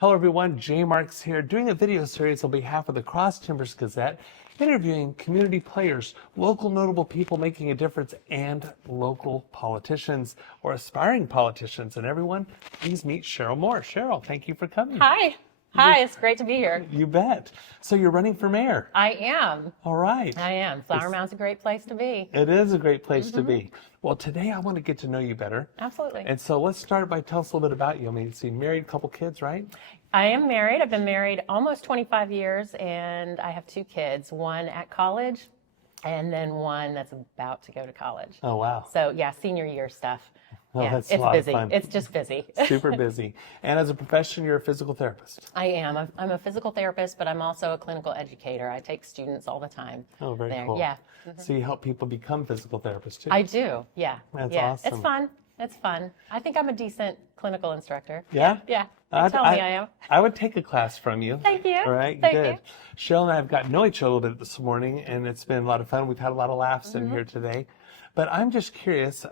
Hello everyone, J Marks here, doing a video series on behalf of the Cross Timbers Gazette, interviewing community players, local notable people making a difference, and local politicians or aspiring politicians. And everyone, please meet Cheryl Moore. Cheryl, thank you for coming. Hi. Hi, it's great to be here. You bet. So you're running for mayor. I am. All right. I am. Flower Mound's a great place to be. It is a great place to be. Well, today I want to get to know you better. Absolutely. And so let's start by tell us a little bit about you. I mean, you married, couple kids, right? I am married. I've been married almost 25 years, and I have two kids, one at college and then one that's about to go to college. Oh, wow. So, yeah, senior year stuff. Oh, yeah, that's it's a lot busy. of fun. It's just busy. Super busy. And as a profession, you're a physical therapist. I am. I'm a physical therapist, but I'm also a clinical educator. I take students all the time. Oh, very there. cool. Yeah. So you help people become physical therapists too. I do. Yeah. That's yeah. awesome. It's fun. It's fun. I think I'm a decent clinical instructor. Yeah? Yeah. Tell me I am. I would take a class from you. Thank you. All right, Thank good. you. Cheryl and I have gotten to know each other a little bit this morning, and it's been a lot of fun. We've had a lot of laughs in here today. But I'm just curious,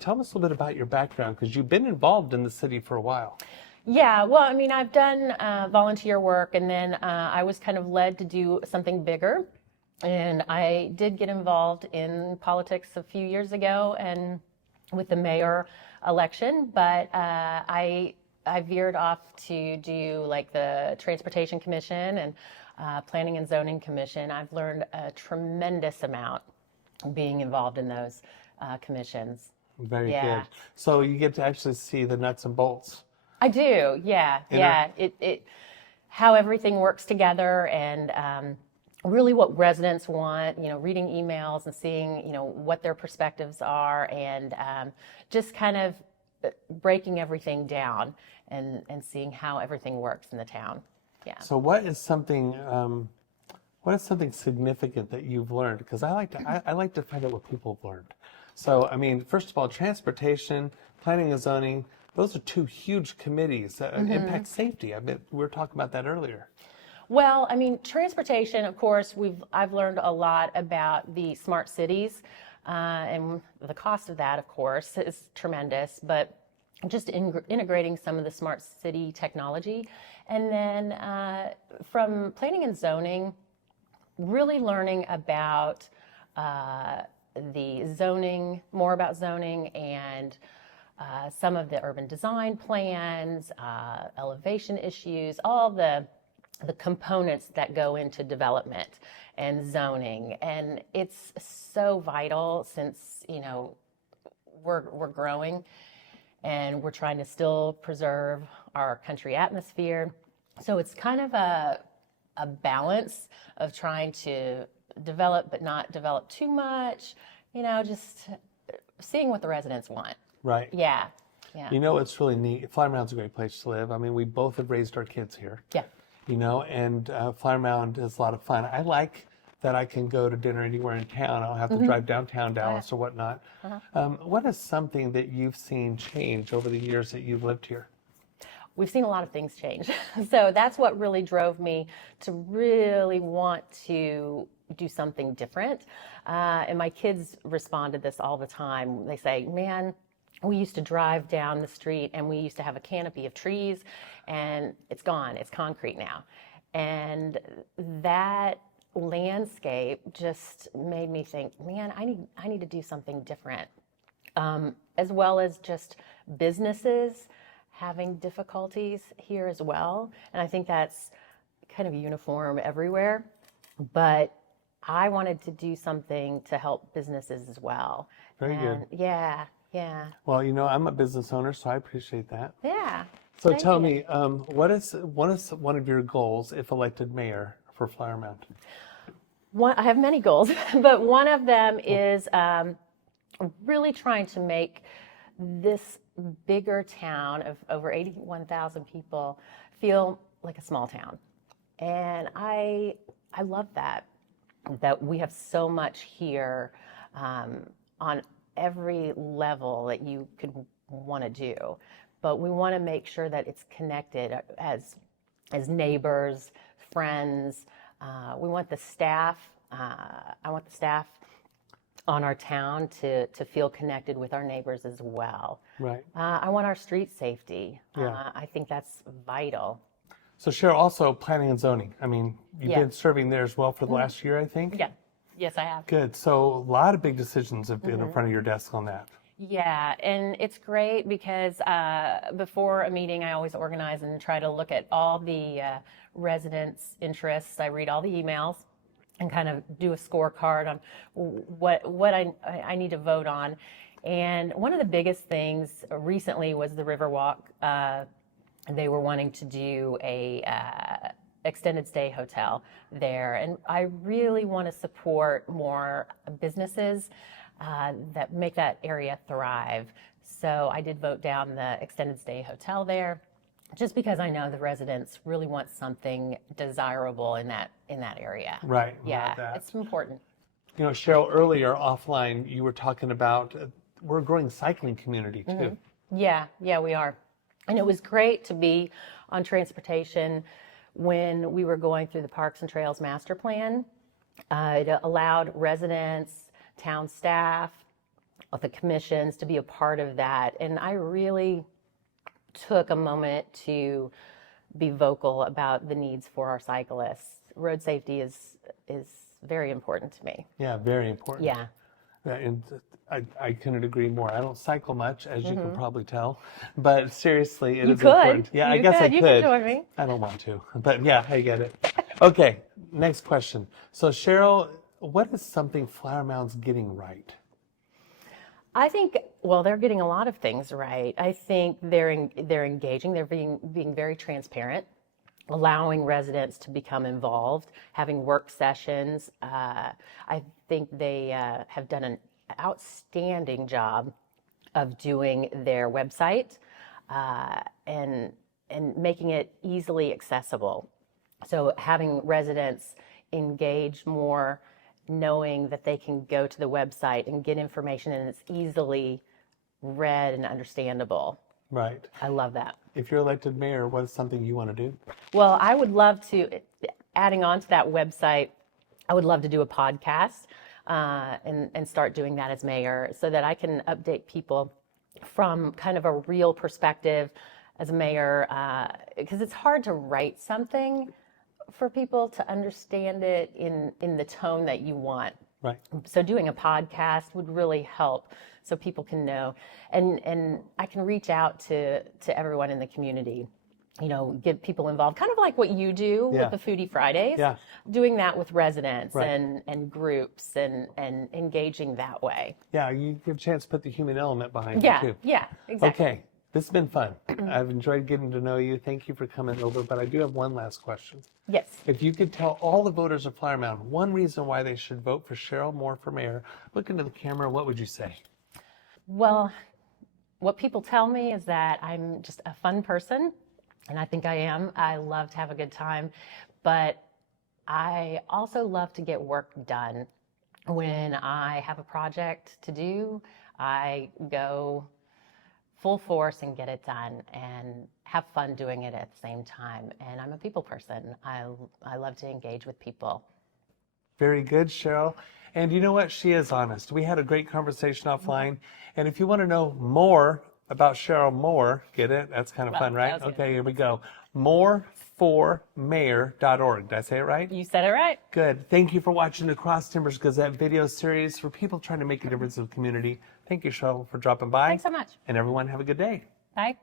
tell us a little bit about your background, because you've been involved in the city for a while. Yeah, well, I mean, I've done volunteer work, and then I was kind of led to do something bigger. And I did get involved in politics a few years ago and with the mayor election, but I veered off to do like the Transportation Commission and Planning and Zoning Commission. I've learned a tremendous amount being involved in those commissions. Very Yeah. good. So you get to actually see the nuts and bolts. I do, yeah, yeah. It how everything works together, and really what residents want. You know, reading emails and seeing what their perspectives are, and just kind of breaking everything down and seeing how everything works in the town. Yeah. So what is something significant that you've learned? Because I like to find out what people have learned. So, I mean, first of all, transportation, planning and zoning, those are two huge committees that impact safety. I bet we were talking about that earlier. Well, I mean, transportation, of course, I've learned a lot about the smart cities, and the cost of that, of course, is tremendous, but just integrating some of the smart city technology. And then from planning and zoning, really learning about the zoning, more about zoning, and some of the urban design plans, elevation issues, all the components that go into development and zoning. And it's so vital since, we're growing and we're trying to still preserve our country atmosphere. So it's kind of a balance of trying to develop but not develop too much, just seeing what the residents want. Right. Yeah. Yeah. It's really neat. Flower Mound's a great place to live. I mean, we both have raised our kids here. Yeah. And Flower Mound is a lot of fun. I like that I can go to dinner anywhere in town. I don't have to drive downtown Dallas or whatnot. What is something that you've seen change over the years that you've lived here? We've seen a lot of things change. So that's what really drove me to really want to do something different. And my kids respond to this all the time. They say, man, we used to drive down the street and we used to have a canopy of trees, and it's gone. It's concrete now. And that landscape just made me think, man, I need to do something different. As well as just businesses having difficulties here as well. And I think that's kind of uniform everywhere. But I wanted to do something to help businesses as well. Very good. Yeah, yeah. Well, I'm a business owner, so I appreciate that. Yeah. So Thank tell you. me, what is one of your goals if elected mayor for Flower Mound? I have many goals, but one of them is really trying to make this bigger town of over 81,000 people feel like a small town. And I love that we have so much here on every level that you could want to do. But we want to make sure that it's connected as neighbors, friends. We want the staff. I want the staff on our town to feel connected with our neighbors as well. Right. I want our street safety. Yeah. I think that's vital. So Cheryl, also planning and zoning. I mean, you've Yeah. been serving there as well for the last year, I think? Yeah. Yes, I have. Good. So a lot of big decisions have been in front of your desk on that. Yeah, and it's great because before a meeting, I always organize and try to look at all the residents' interests. I read all the emails and kind of do a scorecard on what I need to vote on. And one of the biggest things recently was the Riverwalk. They were wanting to do a extended stay hotel there, and I really want to support more businesses that make that area thrive. So I did vote down the extended stay hotel there, just because I know the residents really want something desirable in that area. Right. Yeah, about that. it's important. You know, Cheryl, earlier offline, you were talking about we're a growing cycling community too. Yeah, we are. And it was great to be on transportation when we were going through the Parks and Trails Master Plan. It allowed residents, town staff, the commissions to be a part of that. And I really took a moment to be vocal about the needs for our cyclists. Road safety is very important to me. Yeah, very important. Yeah. And I couldn't agree more. I don't cycle much, as you can probably tell, but seriously, it is important. Yeah, I guess I could. You could join me. I don't want to, but yeah, I get it. Okay, next question. So Cheryl, what is something Flower Mound's getting right? I think, well, they're getting a lot of things right. I think they're engaging. They're being very transparent, allowing residents to become involved, having work sessions. I think they have done an outstanding job of doing their website and making it easily accessible. So having residents engage more, knowing that they can go to the website and get information and it's easily read and understandable. Right. I love that. If you're elected mayor, what is something you want to do? Well, I would love to, adding on to that website, I would love to do a podcast and start doing that as mayor so that I can update people from kind of a real perspective as a mayor, because it's hard to write something for people to understand it in the tone that you want. Right. So doing a podcast would really help so people can know. And I can reach out to everyone in the community, you know, get people involved, kind of like what you do Yeah. with the Foodie Fridays, Yeah. doing that with residents Right. and groups and engaging that way. Yeah, you give a chance to put the human element behind Yeah, it too. yeah, exactly. Okay, this has been fun. I've enjoyed getting to know you. Thank you for coming over, but I do have one last question. Yes. If you could tell all the voters of Flower Mound one reason why they should vote for Cheryl Moore for mayor, look into the camera, what would you say? Well, what people tell me is that I'm just a fun person, and I think I am. I love to have a good time, but I also love to get work done. When I have a project to do, I go full force and get it done and have fun doing it at the same time. And I'm a people person. I love to engage with people. Very good, Cheryl. And you know what? She is honest. We had a great conversation offline. And if you want to know more about Cheryl Moore, get it? That's kind of fun, right? that was good. Okay, here we go. moreformayor.org. Did I say it right? You said it right. Good. Thank you for watching the Cross Timbers Gazette video series for people trying to make a difference in the community. Thank you, Cheryl, for dropping by. Thanks so much. And everyone, have a good day. Bye.